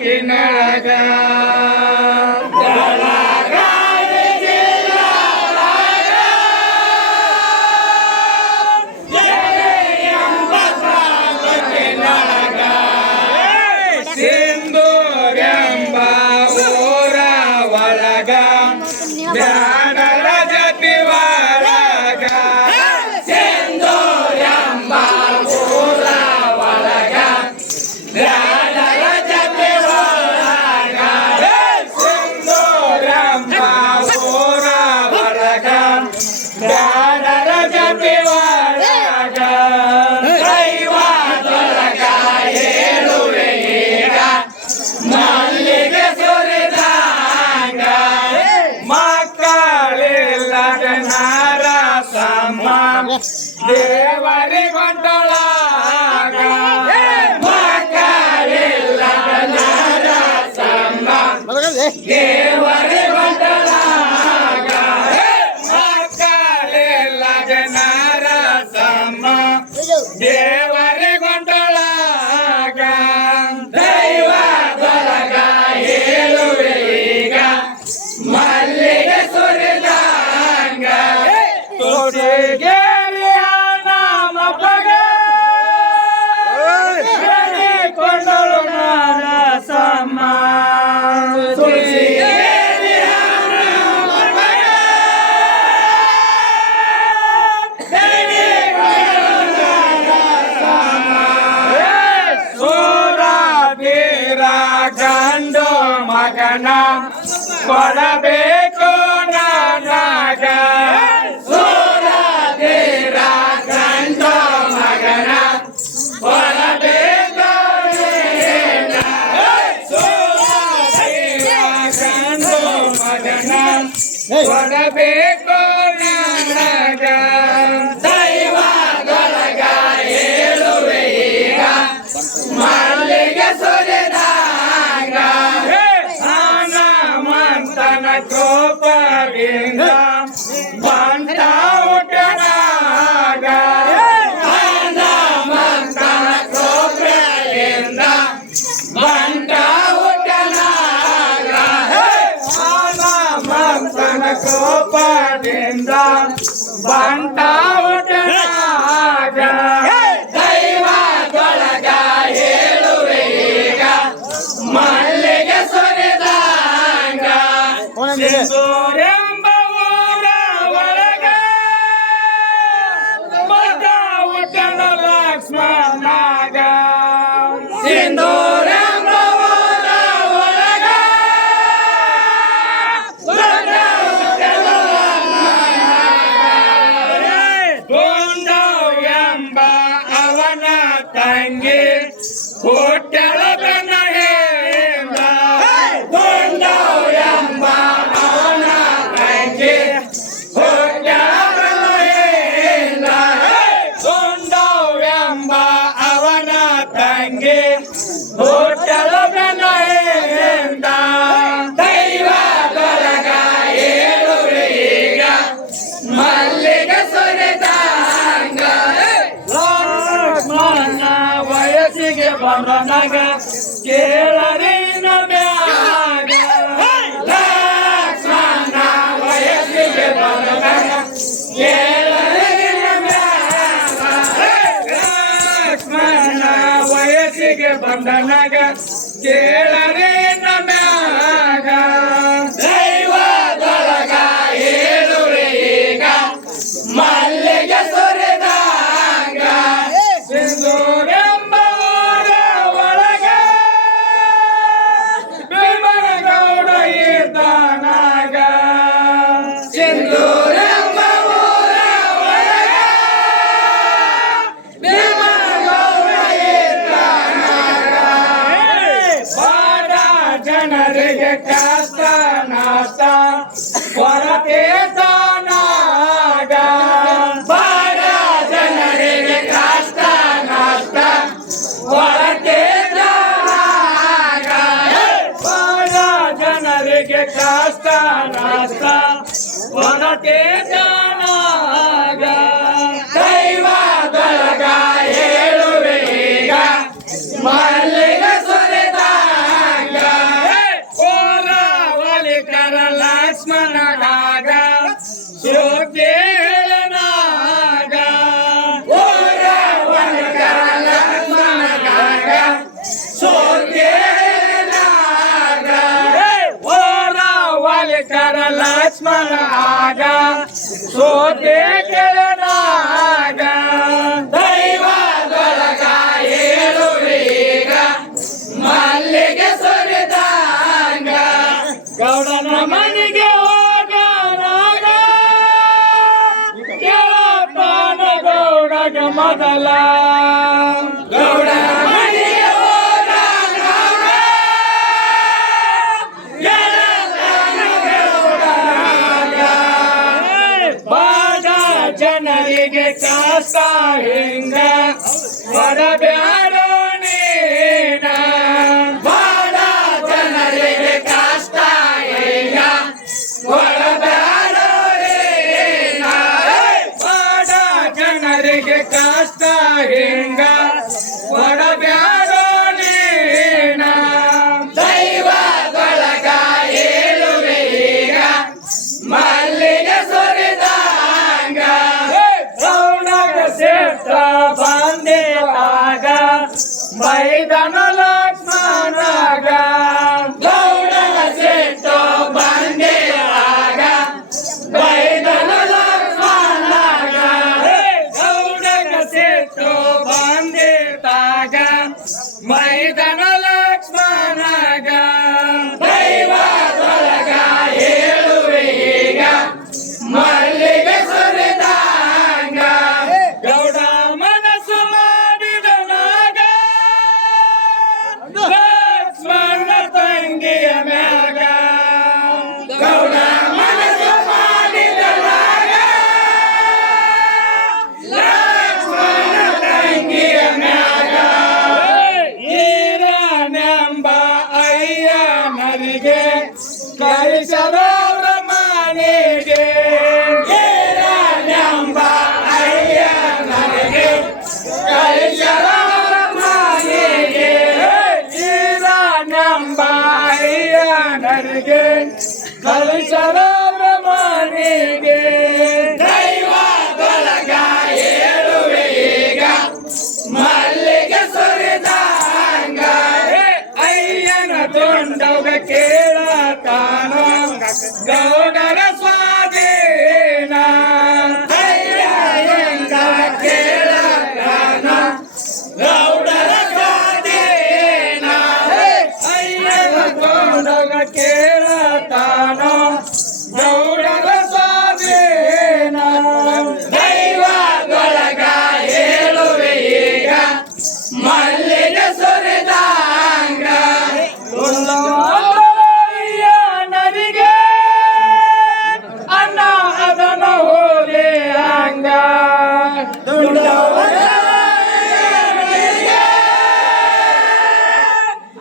ಬೆಳಕಿನೊಳಗ ಸಿಂಧೂರೆಂಬ ಊರ ಒಳಗ ಜ್ಞಾನರ ಜತಿ ಒಳಗ ಸಿಂಧೂರೆಂಬ ಊರ ಒಳಗ ಜ್ಞಾನರ ಜತಿ ಒಳಗ ಸಿಂಧೂರೆಂಬ ಊರ ಒಳಗ ಜ್ಞಾನರ ಜತಿ ಒಳಗ ದೈವದೊಳಗ ಹೇಳುವೆ ಈಗ ಮಲ್ಲಿಗೆ ಸುರಿದಂಗ ಮಕ್ಕಳಿಲ್ಲದ ನಾರಸಮ್ಮ ದೇವರಿಗೊಂಡಳಾಗ ಮಕ್ಕಳಿಲ್ಲದ ನಾರಸಮ್ಮ ದೇವರಿಗೊಂಡಳಾಗ ಮಕ್ಕಳಿಲ್ಲದ ನಾರಸಮ್ಮ ದೇವರಿಗೊಂಡಳಾಗ ದೈವದೊಳಗ ಹೇಳುವೆ ಈಗ ಮಲ್ಲಿಗೆ ಸುರಿದಂಗ ತುಟಿಗೇರಿಯ ನಾಮಪಗ ಕೊಂಡಳು ನಾರಸಮ್ಮ ತುಟಿಗೇರಿಯ ನಾಮಪಗ ಸೂರವೀರ ಗಂಡು ಮಗನ ಕೊಡಬೇಕು ನನಗ ಸೂರವೀರ ಗಂಡು ಮಗನ ಕೊಡಬೇಕು ಸೂರವೀರ ಗಂಡು ಮಗನ ಕೊಡಬೇಕು ನನಗ ದೈವದೊಳಗ ಹೇಳುವೆ ಈಗ ಮಲ್ಲಿಗೆ ಸುರಿದಾಗ ಹನುಮಂತನ ಕೋಪದಿಂದ ಬಂಟ ಹುಟ್ಟನಾಗ ಹನುಮಂತನ ಕೋಪದಿಂದ ಬಂಟ ಹುಟ್ಟನಾಗ ಹನುಮಂತನ ಕೋಪದಿಂದ ಬಂಟ ಹುಟ್ಟನಾಗ ದೈವದೊಳಗ ಹೇಳುವೆ ಈಗ ಮಲ್ಲಿಗೆ ಸುರಿದಂಗ ಸಿಂಧೂರೆಂಬ ಊರ ಒಳಗ ಮಗ ಹುಟ್ಟಣ ಲಕ್ಷ್ಮಣನಾಗ ಸಿಂಧೂರೆಂಬ ಊರ ಒಳಗ ಮಗ ಹುಟ್ಟಣ ಗೊಂಡವ್ ಎಂಬ ಅವನ ತಂಗಿ ಹುಟ್ಟಳ ಬೆನ್ನಹೇಂದ ಗೊಂಡವ್ ಎಂಬ ಅವನ ತಂಗಿ ಹುಟ್ಟಳ ಬೆನ್ನಹೇಂದ ಗೊಂಡವ್ ಎಂಬ ಅವನ ತಂಗಿ ಹುಟ್ಟಳ ಬೆನ್ನಹೇಂದ ದೈವದೊಳಗ ಹೇಳುವೆ ಈಗ ಮಲ್ಲಿಗೆ ಸುರಿದಂಗ ಲಕ್ಷ್ಮಣ ವಯಸ್ಸಿಗೆ ಬಂದನಗ ಕೇಳರಿನ ಮ್ಯಾಗ ಲಕ್ಷ್ಮಣ ವಯಸ್ಸಿಗೆ ಬಂದನಗ ಕೇಳರಿನ ಮ್ಯಾಗ ಲಕ್ಷ್ಮಣ ವಯಸ್ಸಿಗೆ ಬಂದನಗ ಕೇಳರಿನ ಮ್ಯಾಗ ದೈವದೊಳಗ ಹೇಳುವೆ ಈಗ ಮಲ್ಲಿಗೆ ಸುರಿದಂಗ ಸಿಂಧೂರೆಂಬ ಊರ ಒಳಗ ಭೀಮನಗೌಡ ಇದ್ದನಾಗ ಸಿಂಧೂರೆಂಬ ಊರ ಒಳಗ ಭೀಮನಗೌಡ ಇದ್ದನಾಗ ಬಾಡ ಜನರಿಗೆ ಕಷ್ಟ ನಾಷ್ಟ ಕೊರತೆ ತಾನಾಗ ಬಾಡ ಜನರಿಗೆ ಕಷ್ಟ ನಾಷ್ಟ ಕೊರತೆ ತಾನಾಗ ಬಾಡ ಜನರಿಗೆ ಕಷ್ಟ ನಾಷ್ಟ ಕೊರತೆ ತಾನಾಗ ದೈವದೊಳಗ ಹೇಳುವೆ ಈಗ ಮಲ್ಲಿಗೆ ಸುರಿದಂಗ ಕರ ಲಕ್ಷ್ಮಣ ಆಗ ಸೋತೆ ಕೆಳನಾಗ ದೈವದೊಳಗ ಏಳುವೀಗ ಮಲ್ಲಿಗೆ ಸುರಿದಂಗ ಗೌಡನ ಮನೆಗೆ ಹೋಗನಾಗ ಕೇಳತಾನ ಗೌಡಗ ಮೊದಲ ಗೌಡ ಜನರಿಗೆ ಕಷ್ಟ ಹಿಂಗ ಬರಬ್ಯಾಡೋ ನೀನ ಬಾಳ ಜನರಿಗೆ ಕಷ್ಟ ಹಿಂಗ ಬರಬ್ಯಾಡೋ ನೀನ ಬಾಳ ಜನರಿಗೆ ಕಷ್ಟ ಹಿಂಗ ಬರಬ್ಯಾಡೋ ನೀನ ದೈವದೊಳಗ ಏಳುವೀಗ ಮಲ್ಲಿಗೆ ಸುರಿದಂಗ ಸೇತ ಬಂದಿರಾಗ ಮೈದಾನ ಲಕ್ಷ್ಮಣಗ ಗೌಡನ ಸೇತ ಬಂದಿರಾಗ ಮೈದಾನ ಲಕ್ಷ್ಮಣಗ ಗೌಡನ ಸೇತ ಬಂದಿರಾಗ ಮೈದಾನ ಲಕ್ಷ್ಮಣಗ ದೈವದೊಳಗ ಏಳುವೀಗ ಮಲ್ಲಿಗೆ ಸುರಿದಂಗ ಗೌಡ ಮನಸ್ಸು ಮಾಡಿದನಾಗ ಲಕ್ಷ್ಮಣ ತಂಗಿಯ ಮ್ಯಾಗ ಗೌಡ ಮನಸ್ಸು ಮಾಡಿದನಾಗ ಲಕ್ಷ್ಮಣ ತಂಗಿಯ ಮ್ಯಾಗ ಈರನೆಂಬ ಅಯ್ಯನರಿಗೆ ಕಳಿಸದವರ ಮನೆಗೆ ಈರನೆಂಬ ಅಯ್ಯನರಿಗೆ ಕಳಿಸದವರ ಮನೆಗೆ ಈರನೆಂಬ ಅಯ್ಯನರಿಗೆ ಕಳಿಸದವರ ಮನೆಗೆ ದೈವದೊಳಗ ಏಳುವೀಗ ಮಲ್ಲಿಗೆ ಸುರಿದಂಗ ಅಯ್ಯನ ತೊಂಡಗ ಕೇಳತಾನ ಗೌಡರ ಸ್ವಾಧೀನ ಅಯ್ಯಂಗ ಕೇಳತಾನ ಗೌಡರ ಸ್ವಾಧೀನ ಅಯ್ಯನ ತೊಂಡಗ ಕೇಳತಾನ ಗೌಡರ ಸ್ವಾಧೀನ ದೈವದೊಳಗ ಏಳುವೀಗ ಮಲ್ಲಿಗೆ ಸುರಿದಂಗ ನರಿಗೆ ಅನ್ನ ಅದನ ಹೋದೆ ಹಂಗ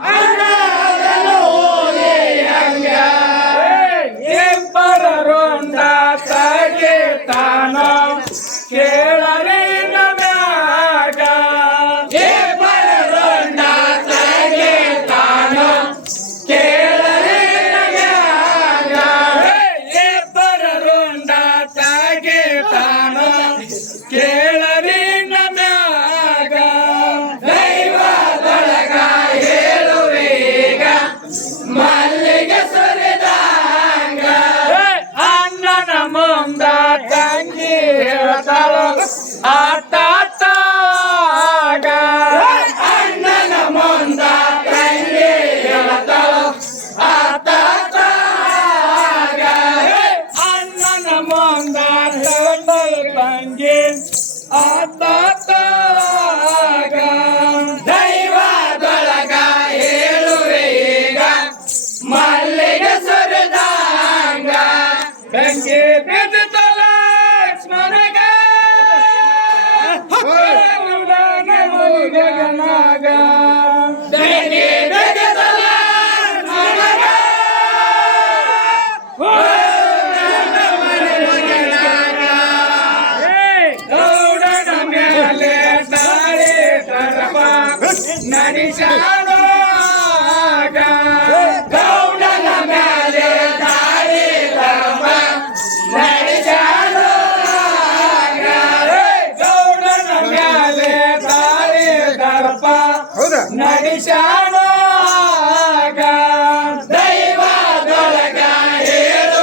ಅನ್ನ ಅದನ ಹೋದೆ ಹಂಗ ಇಬ್ಬರ ರೋಂದ ತಗೆತಾನ ಕೇಳರೆ ನಮ್ಯಾಗ ಇಬ್ಬರ ರೋಂದ ತಗೆತಾನ ಕೇಳರೆ ನಮ್ಯಾಗ ಇಬ್ಬರ ರೋಂದ ತಗೆತಾನ ಕೇಳರೆ ನಮ್ಯಾಗ ದೈವದೊಳಗ ಏಳುವೀಗ ಮಲ್ಲಿಗೆ ಸುರಿದಂಗ ಅಣ್ಣನ ಮುಂದ ತಂಗಿ ಹೇಳ್ತಾಳ ಆಟಾಟಾಗ ಅಣ್ಣನ ಮುಂದ ತಂಗಿ ಹೇಳ್ತಾಳ ಆಟಾಟಾಗ ಅಣ್ಣನ ಮುಂದ ತಂಗಿ ಆಟಾಟಾಗ ದೈವದೊಳಗ ಏಳುವೀಗ ಮಲ್ಲಿಗೆ ಸುರಿದಂಗ ಬೆಂಕಿ ಬಿದ್ದ ಲಕ್ಷ್ಮಣಗ ಗಗನಾಗ ಬೆಂಕಿ ಬಿದ್ದ ಲಕ್ಷ್ಮಣಗ ಗೌಡನ ಮೇಲೆ ತಾಳಿ ತರಪ ನಡೆಸಾಡೋ ಗೌಡನ ಮೇಲೆ ತಾಳಿ ತರಪ ನಡೆಸಾಡೋ ಗೌಡನ ಮೇಲೆ ತಾಳಿ ತರಪ ನಡೆಸಾಡೋ ದೈವದೊಳಗ ಏಳು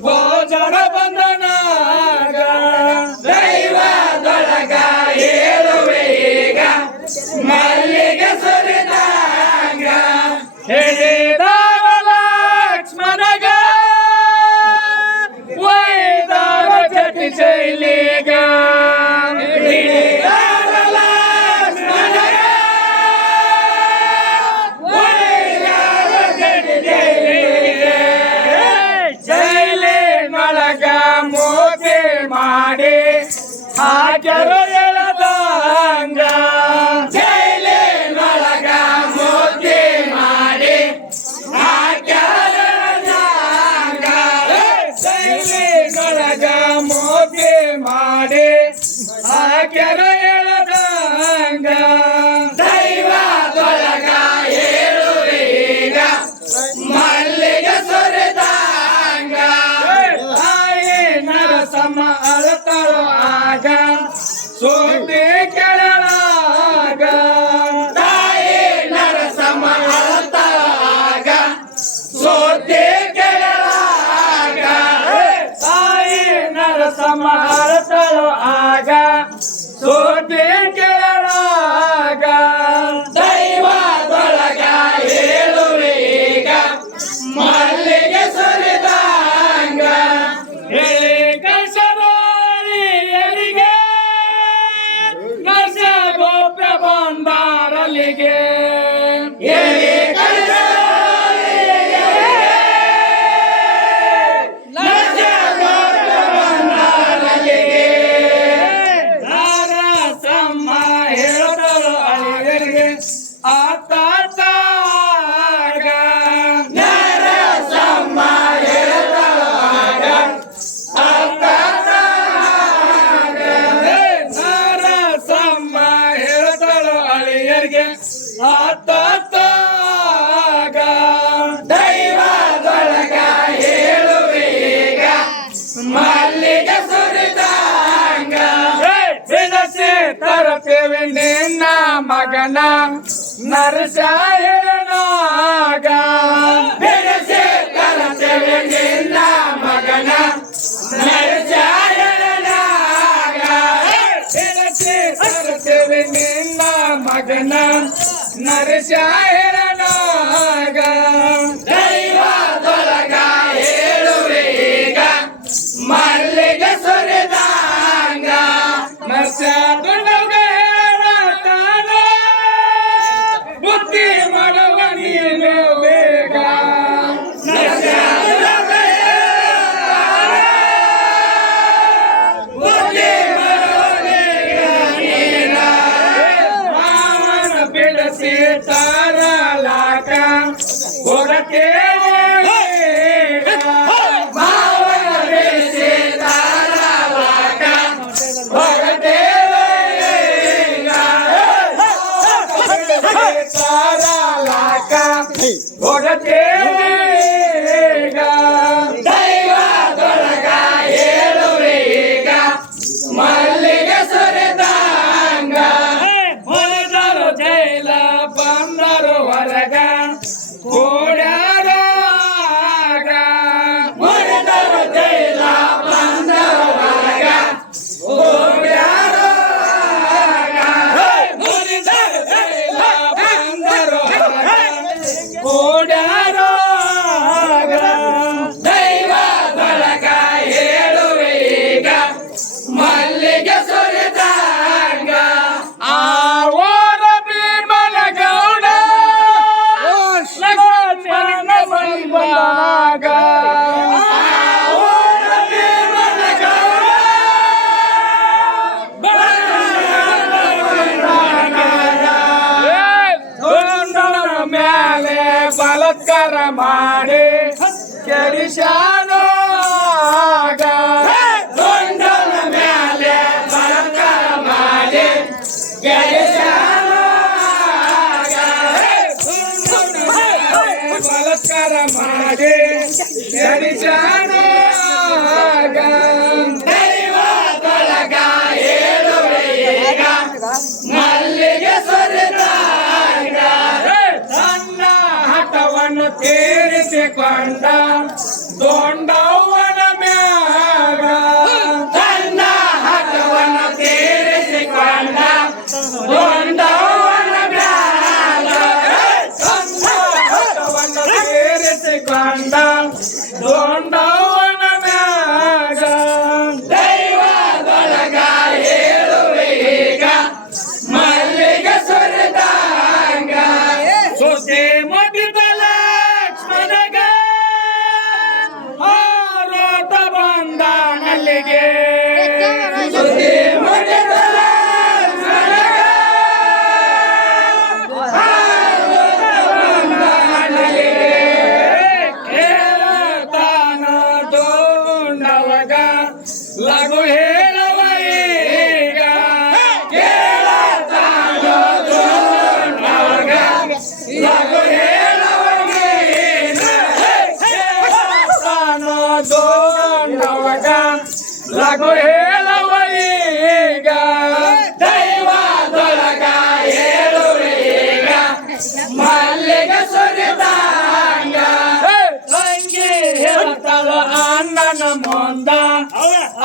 ಗೋಚರ ಬಂಧನಾಗ ದೈವದೊಳಗ ಏಳುವೆ ಈಗ ಮಲ್ಲಿಗೆ ಸುರಿದಾಗ ಹೇಳಿದಾರ ಲಕ್ಷ್ಮಣಗ ವೈದಾರ ಚಟಿ ಶೈಲಿಗ ಹೇಳಿದಾರ ಲಕ್ಷ್ಮಣಗ ವೈದಾರ ಚಟಿ ಶೈಲಿಗ ಶೈಲಿನೊಳಗ ಮೋತಿ ಮಾಡಿ ಹಾಜರು ಎಳದಂಗ ಶೈಲಿನೊಳಗ ಮೋತಿ ಮಾಡಿ ಹಾಜರು ಎಳದಂಗ ಶೈಲಿನೊಳಗ ಮೋತಿ ಮಾಡಿ ಹಾಜರು ಎಳದಂಗ ದೈವದೊಳಗ ಏಳುವೆ ಈಗ ಮಲ್ಲಿಗೆ ಸುರಿದಂಗ ತಾಯಿ ನರಸಮ್ಮ ಅಳತಳು ಆಗ ಸೋತೆ ಕೆಳಲಾಗ ತಾಯಿ ನರಸಮ್ಮ ಅಳತಳು ಆಗ ಸೋತೆ ಕೆಳಲಾಗ ತಾಯಿ ನರಸಮ್ಮ ಅಳತಳು ಆಗ ಸೋತೆ ಕೆಳಲಾಗ ದೈವದೊಳಗ ಏಳುವೆ ಈಗ ಮಲ್ಲಿಗೆ ಸುರಿದಂಗ ಹೇಳಿ ಕಳಸರೋಳಿಯರಿಗೆ ನರ್ಸ ಗೋಪ್ಯ ಬಂದಾರಲ್ಲಿಗೆ ಹೇಳಿ ಕಳಸರೋಳಿಯರಿಗೆ ನರ್ಸ ಗೋಪ್ಯ ಬಂದಾರಲ್ಲಿಗೆ ನಾರಸಮ್ಮ ಹೇಳತಳು ಅಳಿಯರಿಗೆ ಆತಾಗ ನರಸಮ್ಮ ಹೇಳತಳು ಆಗ ಆತಾಗ ನರಸಮ್ಮ ಹೇಳತಳು ಅಳಿಯರಿಗೆ ಆತಾಗ ದೈವದೊಳಗ ಏಳುವೆ ಈಗ ಮಲ್ಲಿಗೆ ಸುರಿದಂಗ ಬಿಡಸಿ ತರುತ್ತೇವೆ ನಿನ್ನ ಮಗನ ನರಸಾಯಣನಾಗ ಬಿಡಸಿ ತರುತ್ತೇವೆ ನಿನ್ನ ಮಗನ ನರಸಾಯಣನಾಗ ಬಿಡಸಿ ತರುತ್ತೇವೆ ನಿನ್ನ ಮಗನ ನರಸಾಯಣನಾಗ ದೈವದೊಳಗ ಏಳುವೆ ಈಗ ಮಲ್ಲಿಗೆ ಸುರಿದಂಗ ನರ್ಸ ಬುದ್ಧಿ ಮಾಡುವ ನೀನು ಬೇಗ ಬುದ್ಧಿ ಮಾಡುವ ನೀನ ಮಾವನ ಬಿಡಿಸಿ ತಾರಲಾಕ ಹೊರತೆ ಮಾವನ ಬಿಡಿಸಿ ತಾರಲಾಕ ಹೊರತೆ ತಾರಲಾಕ ಹೊರತೇಗ ದೈವದೊಳಗ ಏಳುವೆ ಈಗ ಮಲ್ಲಿಗೆ ಸುರಿದಂಗ ಹೊರದರು ಜೈಲ ಬಂದರು ಹೊರಗ ಓಡ್ಯಾರಾಗ ಹೊರದರು ಜೈಲ ಬಂದರು ಹೊರಗ ಓಡ್ಯಾರಾಗ ಹೊರದರು ಜೈಲ ಬಂದರು ಓಡ್ಯಾರಾಗ ದೈವದೊಳಗ ಏಳುವೆ ಈಗ ಮಲ್ಲಿಗೆ ಸುರಿದಂಗ ಆವರ ಭೀಮನ ಗೌಡ ಲಕ್ಷ್ಮಣ ಬಂದಾಗ ಆವರ ಭೀಮನ ಗೌಡ ಮ್ಯಾಲೆ ಬಲತ್ಕಾರ ಮಾಡಿ ಕೆಡಿಸಾನೋ ಗಂಡನ ಮ್ಯಾಲೆ ಬಲತ್ಕಾರ ಮಾಡಿ ಕೆಡಿಸಾನೋ ಬಲತ್ಕಾರ ಮಾಡಿ ಕೆಡಿಸಾನೋ ದೈವದೊಳಗ ಏಳುವೆ ಈಗ ಮಲ್ಲಿಗೆ ಸುರಿದಾಗ ತನ್ನ ಹಠವನ್ನು ತೀರಿಸಿಕೊಂಡ ದೊಂಡವ್ವನ ಸುದ್ದಿ ಮುಟ್ಟಿತಲ ಕೇಳತಾನ ದೋಂಡವಗ ಲಘು ಹೇಳವ ಈಗ ಕೇಳತಾನ ದೋಂಡವಗ ಲಘು ಹೇಳವ ಕೇಳತಾನ ದೋಂಡವಗ ಲಘು ಹೇಳವ ಈಗ ದೈವದೊಳಗ ಹೇಳುವೆ ಈಗ ಮಲ್ಲಿಗೆ ಸುರಿದಂಗ ತಂಗಿ ಹೇಳ್ತಾಳ ಅಣ್ಣನ ಮುಂದ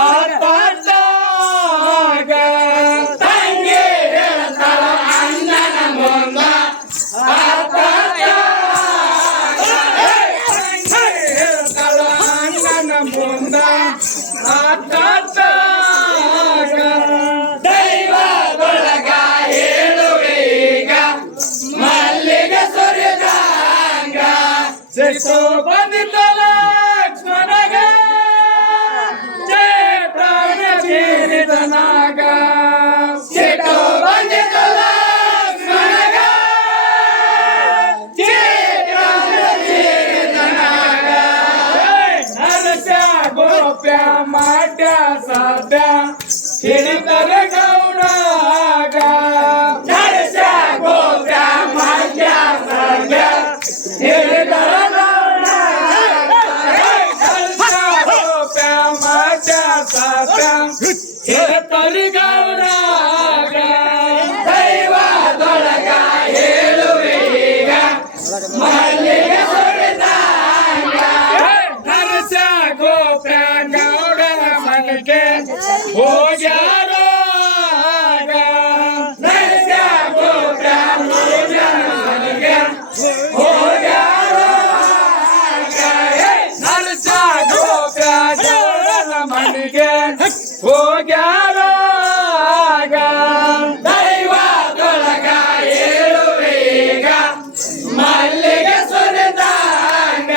ಆತಾಗ ತಂಗಿ ಹೇಳ್ತಾಳ ಅಣ್ಣನ ಮುಂದ ಆತಾಗ ಹೇಳ್ತಾಳ ಅಣ್ಣನ ಮುಂದ ಆತಾಗ ದೈವದೊಳಗ ಹೇಳುವೆ ಈಗ ಮಲ್ಲಿಗೆ ಸುರಿದಂಗ ಸಿಟ್ಟು ಬಂದಿದ್ದಲ ಲಕ್ಷ್ಮಣಗ ಚೇತಾನ ಚೀರಿದನಾಗ ಸಿಟ್ಟು ಬಂದಿದ್ದಲ ಲಕ್ಷ್ಮಣಗ ಚೇತಾನ ಚೀರಿದನಾಗ ನರಸ ಗೋಪ್ಯ ಮಾಡ್ಯ ಸದ್ಯ ಹಿಡಿತರ ಗೌಡಾಗ ನರಸ ಗೋಪ್ಯ ಮಾಡ್ಯ ಸದ್ಯ ಹಿಡಿತರ ಗೌಡಾಗ ದೈವದೊಳಗ ಹೇಳುವೆ ಈಗ ಮಲ್ಲಿಗೆ ಸುರಿದಂಗ ನರಸ ಗೋಪ್ಯ ಗೌಡರ ಮನೆಗೆ ಹೋಗ್ಯಾರೋ ನರಸ ಗೋಪ್ಯ ಗೌಡರ ಮನೆಗೆ ಹೋಗ್ಯಾರೋ ನರಸ ಗೋಪ್ಯ ಗೌಡರ ಮನೆಗೆ ಹೋಗ್ಯಾರೋ ದೈವದೊಳಗ ಹೇಳುವೆ ಈಗ ಮಲ್ಲಿಗೆ ಸುರಿದಂಗ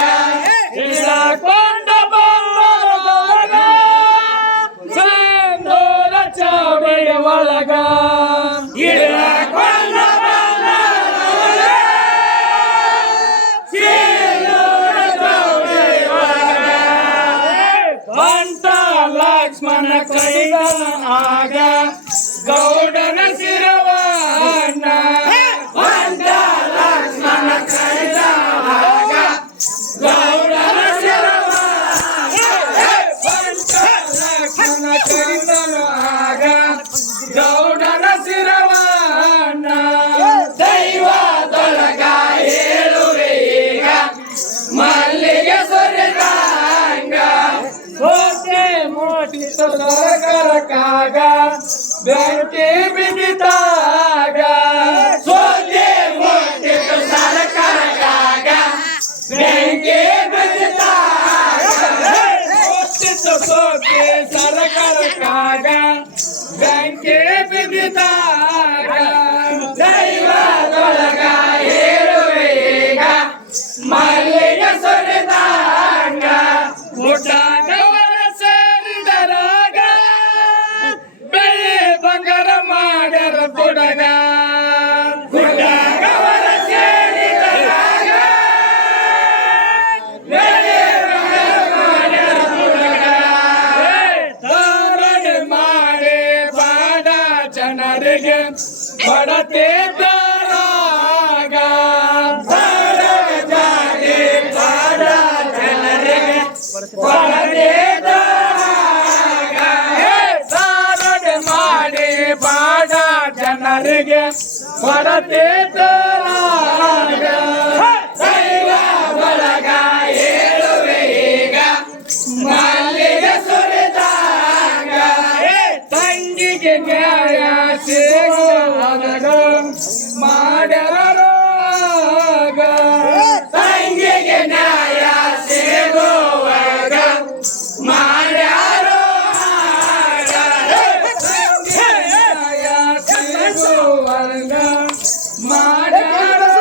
ಇಳಕೊಂಡ ಬಂದೊಳಗ ಸಂದೂರ ಚಾವಡಿ ಒಳಗ ಇಳಕೊಂಡ ಬಂದೊಳಗ ಸಂದೂರ ಚಾವಡಿ ಒಳಗ ಬಂತ ಲಕ್ಷ್ಮಣ ಕೈದ ಆಗ ಗೌಡನ ಶಿರವನ್ನ ಬಂತ ಲಕ್ಷ್ಮಣ ಕೈದ ಆಗ ಗೌಡನ ಶಿರವನ್ನ ಬಂತ ಲಕ್ಷ್ಮಣ ಕೈದನು ಆಗ ಗೌಡನ ಶಿರವನ್ನ ದೈವದೊಳಗ ಹೇಳುವೆ ಈಗ ಮಲ್ಲಿಗೆ ಸುರಿದಂಗ ಹೋತೆ ಮೋಟಿತು ಸರಕರಕಾಗ ಬೆಂಕಿ ಬಿದ್ದಿದಾಗ ಸೋತೆ ಮೋಟಿತು ಸರಕರಕಾಗ ಬೆಂಕಿ ಬಿದ್ದಿದಾಗ ಮೋಟಿತು ಸೋತೆ ಸರಕರಕಾಗ ಬೆಂಕಿ ಬಿದ್ದಿದಾಗ ದೈವದೊಳಗ ಹೇಳುವೆ ಈಗ ಮಲ್ಲಿಗೆ ಸುರಿದಂಗ ಮುಟ್ಟಾಗವರ ಸೇರಿದರಾಗ ಬೆಳ್ಳಿ ಬಂಗಾರ ಮಾಡ್ಯಾರ ಬುಡಗ ಮುಟ್ಟಾಗವರ ಸೇರಿದರಾಗ ಬೆಳ್ಳಿ ಬಂಗಾರ ಮಾಡ್ಯಾರ ಬುಡಗ ಧಾರಣೆ ಮಾಡಿ ಬಾಡ ಜನರಿಗೆ ಬಡತಿದ್ದರಾಗ ಧಾರಣೆ ಮಾಡಿ ಬಾಡ ಜನರಿಗೆ ಧಾರಣೆ ಮಾಡಿ ಬಾಡ ಜನರಿಗೆ ಬಡತಿದ್ದರಾಗ ದೈವದೊಳಗ ಹೇಳುವೆ ಈಗ ಮಲ್ಲಿಗೆ ಸುರಿದಂಗ ತಂಗಿಗೆ ನ್ಯಾಯ ಸಿಗುವಾಗ ಮಾಡ್ಯಾರೋ ತಂಗಿಗೆ ನ್ಯಾಯ ಸಿಗುವಾಗ ಮಾಡ್ಯಾರೋ ನ್ಯಾಯ ಸಿಗುವಾಗ ಮಾಡ್ಯಾರೋ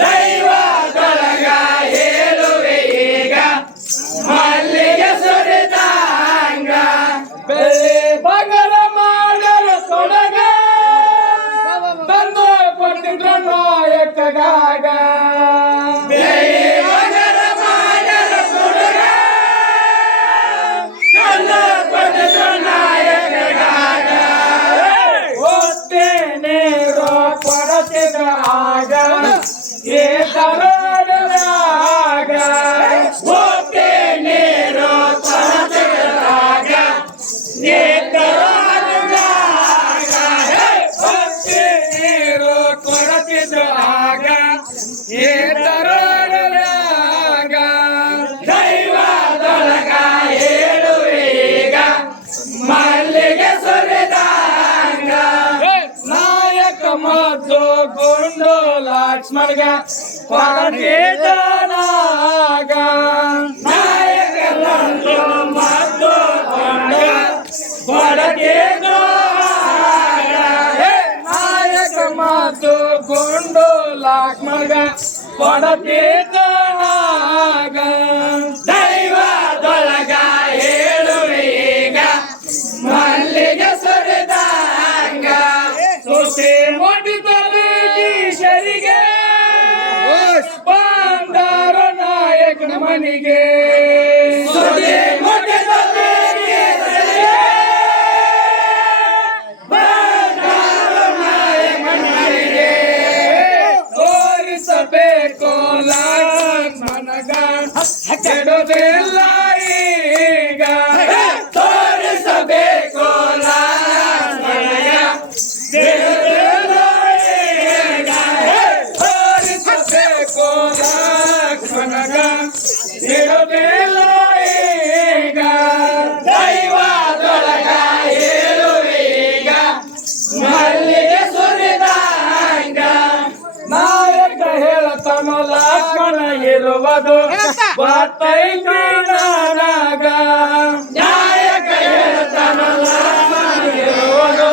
ದೈವದೊಳಗ ಹೇಳುವೆ ಈಗ ಮಲ್ಲಿಗೆ ಸುರಿದಂಗ ಕೊಡತಿದ್ದನಾಗ ನಾಯಕ ಬಂದು ಮತ್ತು ಕೊಡತಿದ್ದೋ ನಾಯಕ ಮತ್ತು ಗುಂಡು ಲಾಕ್ಮಗ ಕೊಡತಿದ್ದನಾಗ ದೈವದೊಳಗ ಹೇಳುವೀಗ ಮಲ್ಲಿಗೆ ಸುರಿದಂಗ ಸುಸಿ ಮುಟ್ಟಿದಲ್ಲಿ ಟೀಚರಿಗೆ ಬಂದಾರ ನಾಯಕನ ಮನಿಗೆ ಸುಸಿ ಮುಟ್ಟಿದಲ್ಲಿ ಬಂದಾರ ನಾಯಕನ ಮನಿಗೆ ತೋರಿಸಬೇಕು ಲಕ್ಷ್ಮಣಗ ಕೆಡುವುದಿಲ್ಲ ಈಗ ತೋರಿಸಬೇಕು ಲಕ್ಷ್ಮಣಗ ಕೆಡುವುದಿಲ್ಲ ಈಗ ತೋರಿಸಬೇಕು ಲಕ್ಷ್ಮಣಗ ಕೆಡುವುದಿಲ್ಲ ಈಗ ದೈವದೊಳಗ ಹೇಳುವೀಗ ಮಲ್ಲಿಗೆ ಸುರಿದಂಗ ನಾಯಕ ಹೇಳತನು ಲಕ್ಷ್ಮಣ ಇರುವುದು ಗೊತ್ತೈತಿ ನನಗ ನಾಯಕ ಹೇಳತನು ಲಕ್ಷ್ಮಣ ಇರುವುದು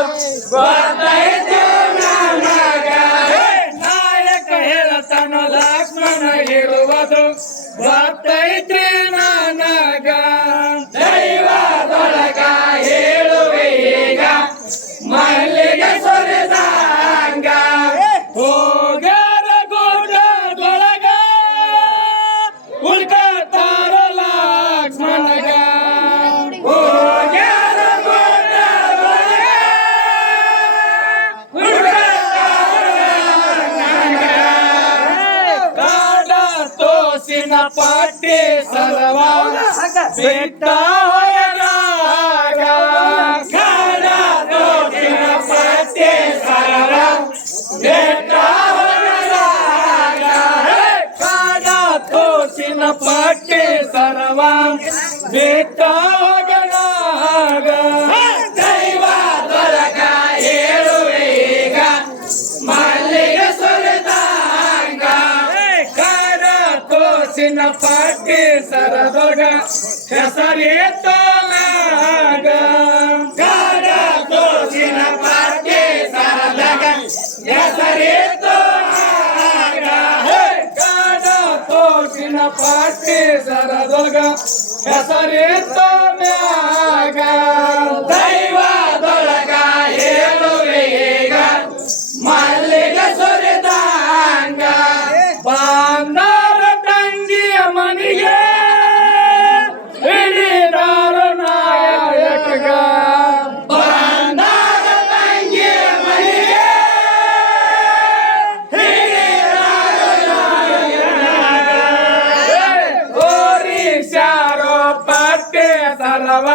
ಗೊತ್ತೈತಿ ನನಗ ನಾಯಕ ಹೇಳತನು ಲಕ್ಷ್ಮಣ ಇರುವುದು ಗೊತ್ತೈತಿ ನನಗ ದೈವದೊಳಗ ಹೇಳುವೀಗ ಮಲ್ಲಿಗೆ ಸುರಿದಂಗ ಹೋಗ್ಯಾರ ಗುಡ್ಡದೊಳಗ ಉಳ್ಕತಾರ ಲಕ್ಷ್ಮಣಗ ಹೋಗ್ಯಾರ ಗುಡ್ಡದೊಳಗ ಉಳ್ಕತಾರ ಲಕ್ಷ್ಮಣಗ ಕಾಡ ತೋಸಿನ ಪಟ್ಟಿ ಸರವ ಬಿಟ್ಟ ಹೋಗಲಾಗ ಕಾಡ ತೋಸಿನ ಪಟ್ಟಿ ಸರವ ಬಿಟ್ಟ ಹೋಗಲಾಗ ಕಾಡ ತೋಸಿನ ಪಟ್ಟಿ ಸರವ ಬಿಟ್ಟ ಹೋಗಲಾಗ ದೈವದೊಳಗ ಹೇಳುವೀಗ ಮಲ್ಲಿಗೆ ಸುರಿದಂಗ ಕಾಡ ತೋಸಿನ ಪಟ್ಟಿ ಸರದೊಳಗ ಹೆಸರಿತ್ತಲಾಗ ಕಾಡ ತೋಸಿನ ಪಟ್ಟಿ ಸರದೊಳಗ ಹೆಸರಿತ್ತಲಾಗ ಕಾಡ ತೋಸಿನ ಪಟ್ಟಿ ಸರದೊಳಗ ಹೆಸರಿತ್ತ ಮ್ಯಾಗ ದೈವದೊಳಗ ಹೇಳುವೀಗ ಮಲ್ಲಿಗೆ ಸುರಿದಂಗ ಬಂದಾರ ತಂಗಿಯ ಮನಿಗೆ ಹಿಡಿದಾರ ನಾಯಕಗ ಬಂದಾರ ತಂಗಿಯ ಮನಿಗೆ ಹಿಡಿದಾರ ನಾಯಕಗ ಓರಿಸ್ಯಾರೋ ಪಟ್ಟೆ ಸರವ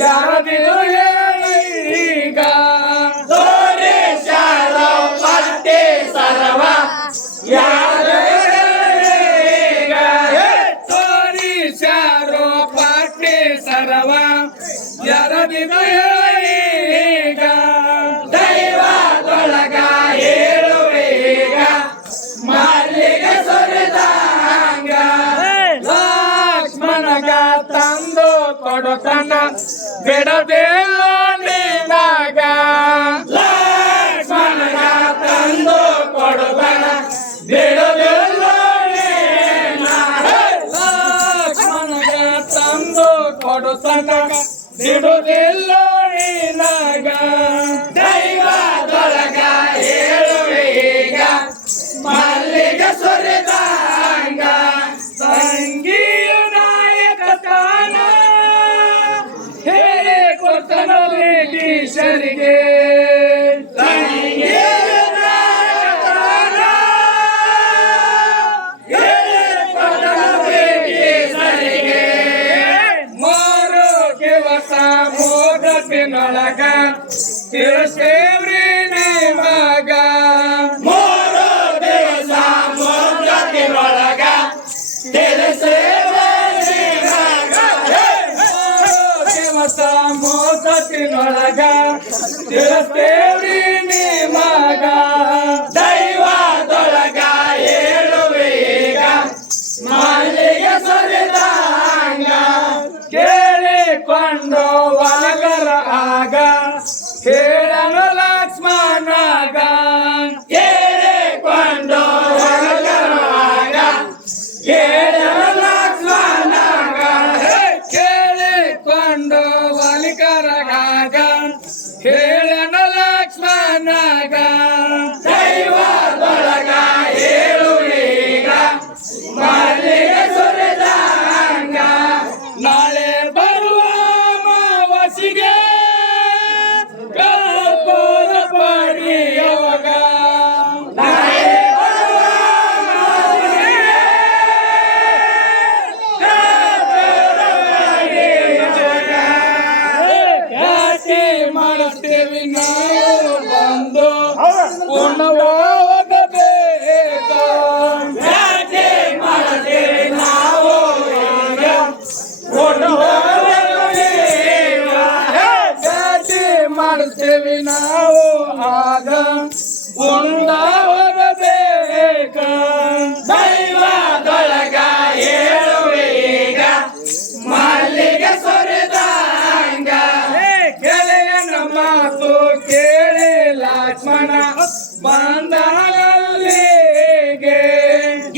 ಯಾರದಿಲು ಹೇಳೀಗ ಓರಿಸ್ಯಾರೋ ಪಟ್ಟೆ ಸರವ ಯಾರೀಗ ತೋರಿಸ್ಯಾರೋ ಪಟ್ಟೆ ಸರವ ಯಾರದಿಲು ಹೇಳೀಗ ದೈವದೊಳಗ ಹೇಳುವೀಗ ಮಲ್ಲಿಗೆ ಸುರಿದಂಗ ಲಕ್ಷ್ಮಣಗ ತಂದು ಕೊಡುತನ ಬಿಡದಿಲ್ಲ ನಿನಗ ಲಕ್ಷ್ಮಣಗ ತಂದು ಕೊಡುತನ ಬಿಡದಿಲ್ಲ ನಿನಗ ಲಕ್ಷ್ಮಣಗ ತಂದು ಕೊಡುತನ ಬಿಡುವುದಿಲ್ಲ ನಿನಗ ದೈವದೊಳಗ ಹೇಳುವೀಗ ಮಲ್ಲಿಗೆ ಸುರಿದಂಗ ಸಂಗೀಯ ನಾಯಕ ತಾನ ಹೇಳಿ ಕೊಟ್ಟನ ಬ್ರಿಟಿಷರಿಗೆ ಸಂಗೀಯ ನಾಯಕ ತಾನ ಹೇಳಿ ಕೊಟ್ಟನ ಬ್ರಿಟಿಷರಿಗೆ ಮಾರು ದಿವಸ ಮೋದಪಿನೊಳಗ ತಿಳಿಸ್ತೇವ್ರಿ ನಿಮಗ ಮೂರು ದಿವಸ ಮೋದಪಿನೊಳಗ ತಿಳಿಸ್ತೇವ್ರಿ ನಿಮಗ ಮೂರು ದಿವಸ ಮೋದಪಿನೊಳಗ ತಿಳಿಸ್ತೇವ್ರಿ ನಿಮಗ ದೈವದೊಳಗ ಹೇಳು ಸುರಿದಂಗ ಕೇಳಿಕೊಂಡು ವಾನರ ಆಗ ಹೇಳನು ಲಕ್ಷ್ಮಣಗ ಕೇಳಿಕೊಂಡು ವಾನರ ಆಗ ಹೇಳನು ಲಕ್ಷ್ಮಣಗ ಕೇಳಿಕೊಂಡು ವಾಲಿಕರಗಾಗ ಹೇಳನು ಲಕ್ಷ್ಮಣಗ ದೈವದೊಳಗ ಹೇಳುವೀಗ ಮಲ್ಲಿಗೆ ಸುರಿದಂಗ ನಾಳೆ ಬರುವ ಅಮಾವಾಸ್ಯೆಗೆ ಕರ್ಪೂರ ಪಡಿಯುವಾಗ ನಾಳೆ ಬರುವ ಅಮಾವಾಸ್ಯೆಗೆ ಕರ್ಪೂರ ಪಡಿಯುವಾಗ ಯಾಕೆ ಮಾಡುತ್ತೇವೆ ನಾವು ಬಂದು ಉಣ್ಣವಾಗಬೇಕು ಯಾಕೆ ಮಾಡುತ್ತೇವೆ ನಾವು ಯಾಕೆ ಮಾಡುತ್ತೇವೆ ನಾವು ಆಗ ಉಂಡಾಗಬೇಕ ದೈವದೊಳಗ ಹೇಳುವೀಗ ಮಲ್ಲಿಗೆ ಸುರಿದಂಗ ಗೆಳೆಯನ ಮಾತು ಕೇಳಿ ಲಕ್ಷ್ಮಣ ಬಂದಲ್ಲಿಗೆ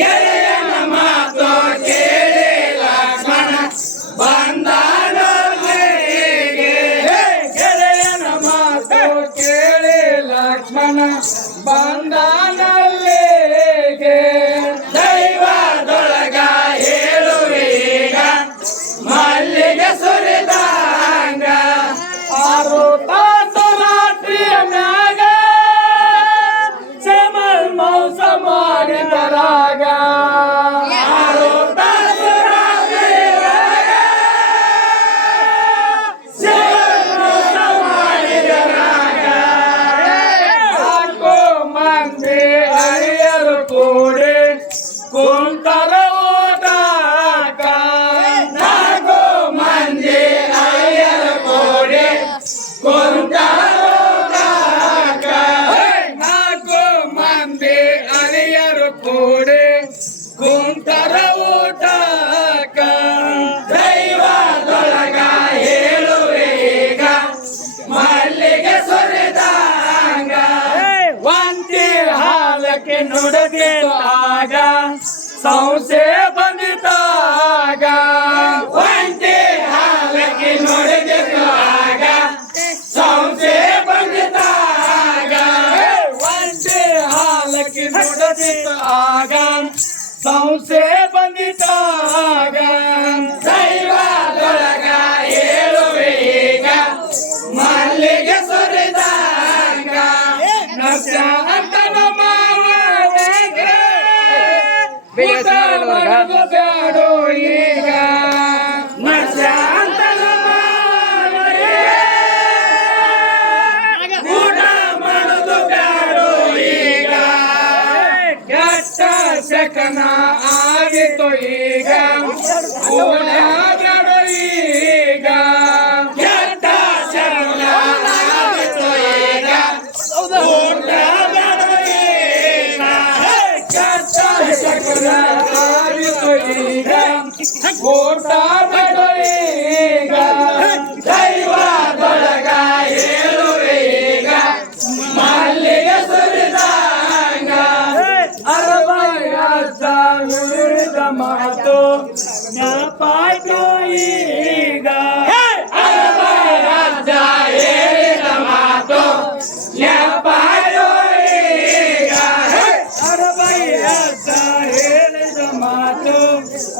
ಗೆಳೆಯನ ಮಾತು ಕೇಳಿ ಲಕ್ಷ್ಮಣ ಬಂದಲ್ಲಿಗೆ ಗೆಳೆಯನ ಮಾತು ಕೇಳಿ ಲಕ್ಷ್ಮಣ ಬಂದಲ್ಲಿಗೆ ದೈವದೊಳಗ ಹೇಳುವೀಗ ಮಲ್ಲಿಗೆ ಸುರಿದಂಗ ಆರು ತಾಸು ರಾತ್ರಿಯ ಮ್ಯಾಗ ಚಮಲ್ ಮೌಸ ಮಾಡಿದರಾಗ ಆರು ತಾಸು ರಾತ್ರಿಯಾಗ ಚಮಲ್ ಮೌಸ ಮಾಡಿದರಾಗ ನಾಲ್ಕು ಮಂದಿ ಹರಿಯರು ಕೂಡಿ ಕುಂತರ ಊಟಕ್ಕ ನಾಲ್ಕು ಮಂದಿ ಹರಿಯರು ಕೂಡಿ ಕುಂತರ ಊಟಕ್ಕ ನಾಲ್ಕು ಮಂದಿ ಹರಿಯರು ಕೂಡಿ ಕುಂತರ ಊಟಕ್ಕ ದೈವದೊಳಗ ಹೇಳುವೀಗ ಮಲ್ಲಿಗೆ ಸುರಿದಂಗ ಒಂಟಿ ಹಾಲಕ್ಕೆ ನುಡಿದಿತ್ತು ಆಗ ಸಂಶಯ ಬಂದಿತಾಗ ಒಂಟಿ ಹಾಲಕ್ಕೆ ನುಡಿದಿತ್ತು ಆಗ ಸಂಶಯ ಬಂದಿತಾಗ ಒಂಟಿ ಹಾಲಕ್ಕೆ ನುಡಿದಿತ್ತು ಆಗ ಸಂಶಯ ಬಂದಿತಾಗ ದೈವದೊಳಗ ಹೇಳುವೀಗ ಮಲ್ಲಿಗೆ ಸುರಿದಂಗ ನರ್ಸ ಅಂತನ ಮಾವನಿಗೆ ಊಟ ಮಾಡೋದು ಬ್ಯಾಡೋ ಈಗ ನರ್ಸ ಅಂತನ ಮಾವನಿಗೆ ಊಟ ಮಾಡೋದು ಬ್ಯಾಡೋ ಈಗ ಕೆಟ್ಟ ಶಕನ ಆಗಿತ್ತು ಈಗ ಊಟ ಬ್ಯಾಡೋ ಈಗ ಕೆಟ್ಟ ಶಕನ ಆಗಿತ್ತು ಈಗ ಊಟ ಬ್ಯಾಡೋ ಈಗ ಕೆಟ್ಟ ಶಕನ ಆಗಿತ್ತು ಈಗ ಊಟ ಬ್ಯಾಡೋ ಈಗ ದೈವದೊಳಗ ಹೇಳುವೀಗ ಮಲ್ಲಿಗೆ ಸುರಿದಂಗ ಅರವತ್ತ ನುಡಿದ ಮಾತು ಜ್ಞಾಪಾಯ್ತು ಈಗ ಅರವತ್ತ ಹೇಳಿದ ಮಾತು ಜ್ಞಾಪಾಯ್ತು ಈಗ ಅರವತ್ತ ಹೇಳಿದ ಮಾತು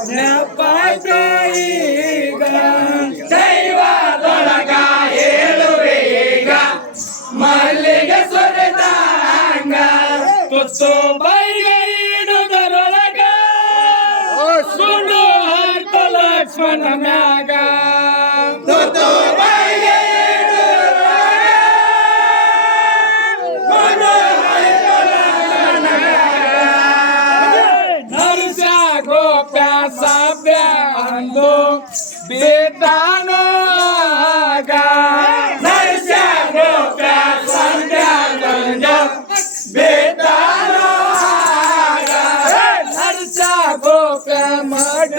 ಜ್ಞಾಪಾಯ್ತು ಈಗ ದೈವದೊಳಗ ಹೇಳುವೀಗ ಮಲ್ಲಿಗೆ ಸುರಿದಂಗ ತುತ್ತು ಬೈಗೆ ಇಡುವುದರೊಳಗ ಸುಳ್ಳು ಹಾಕ ಲಕ್ಷ್ಮಣ ಮ್ಯಾಗ ತುತ್ತು ಬೈಗೆ ಇಡುವುದರೊಳಗ ಸುಳ್ಳು ಹಾಕ ಲಕ್ಷ್ಮಣ ಮ್ಯಾಗ ನರಸ ಗೋಪ್ಯ ಸಭ್ಯ ಅಂದು ಬೇತಾನೋ ಆಗ ನರಸ ಗೋಪ್ಯ ಸಭ್ಯ ಅಂದು ಬೇತಾನೋ ಆಗ ನರಸ ಗೋಪ್ಯ ಮಡ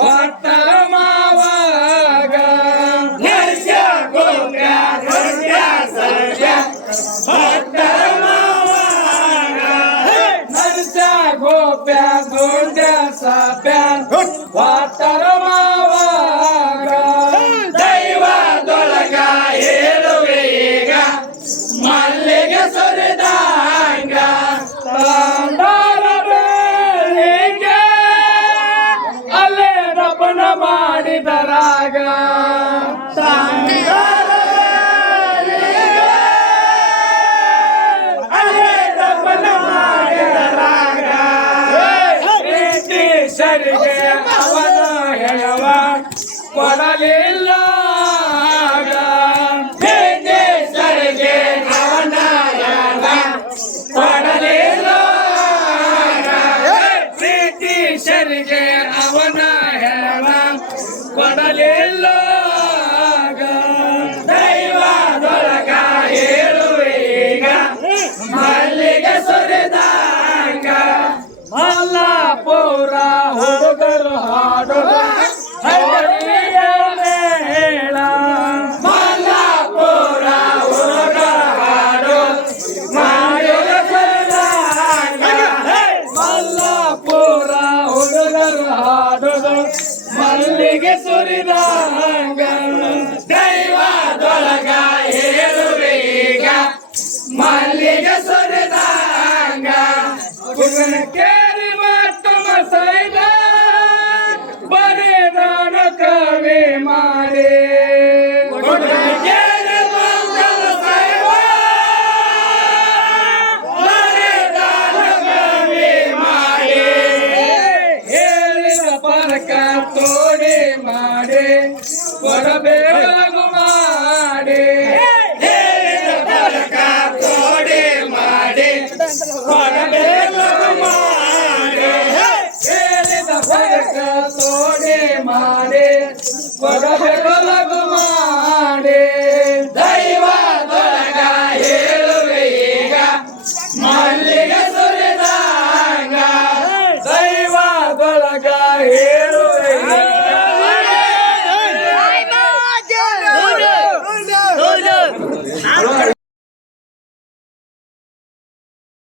ಭಕ್ತರ ಮಾವಾಗ ನರಸ್ಯ ಗೋಪ್ಯ ಧ್ವಜ ಸರ್ಜ ಭಕ್ತರ ಮಾವಾಗ ನರಸ ಗೋಪ್ಯ ಧ್ವಜ ಸಭ್ಯ ಭಕ್ತರ ಮಾವಾಗ ದೈವದೊಳಗ ಹೇಳುವೆ ಈಗ ಮಲ್ಲಿಗೆ ಸುರಿದಂಗ ತಾಂಡಾರ ಬೇಲಿಗೆ ಅಲ್ಲೇ ರಪನ ಮಾಡಿದರಾಗ ಬ್ರಿಟಿಷರಿಗೆ ಅವನ ಹೇಳುವ ಕೊಡಲಿಲ್ಲ ಬ್ರಿಟಿಷರಿಗೆ ಅವನ ಕೊಡಲಿಲ್ಲ ಬ್ರಿಟಿಷರಿಗೆ ಅವನ ಹೇಳುವ ಕೊಡಲಿಲ್ಲ ದೈವದೊಳಗ ಹೇಳುವೆ ಈಗ ಮಲ್ಲಿಗೆ ಸುರಿದಂಗ ಮಲ್ಲಾಪುರ ಹುಡುಗರು ಹಾಡುವ ಹರಿಯ ಮೇಳ ಮಲ್ಲಾಪುರ ಹುಡುಗ ಹಾಡು ಮಾಡಿದ ಸುರಿದಂಗ ಮಲ್ಲಾಪುರ ಹುಡುಗರು ಹಾಡುದು ಮಲ್ಲಿಗೆ ಸುರಿದಂಗ ದೈವದೊಳಗ ಹೇಳುವೆ ಈಗ ಮಲ್ಲಿಗೆ ಸುರಿದಂಗ ಕೇರಿ ಮತ್ತು ಮಸೈದ ಬರೆದಾನ ಕವಿ ಮಾಡಿ ಹೇಳಿದ ಪರಕ ತೋಡಿ ಮಾಡಿ ಕೊಡಬೇಕು ಮಾಡಿ ಹೇಳಿದ ಪರಕ ತೋಡಿ ಮಾಡಿ ಕೊಡಬೇಕು ಮಾಡಿ ಹೇಳಿದ ಪರಕ ತೋಡಿ ಮಾಡಿ ಕೊಡಬೇಕು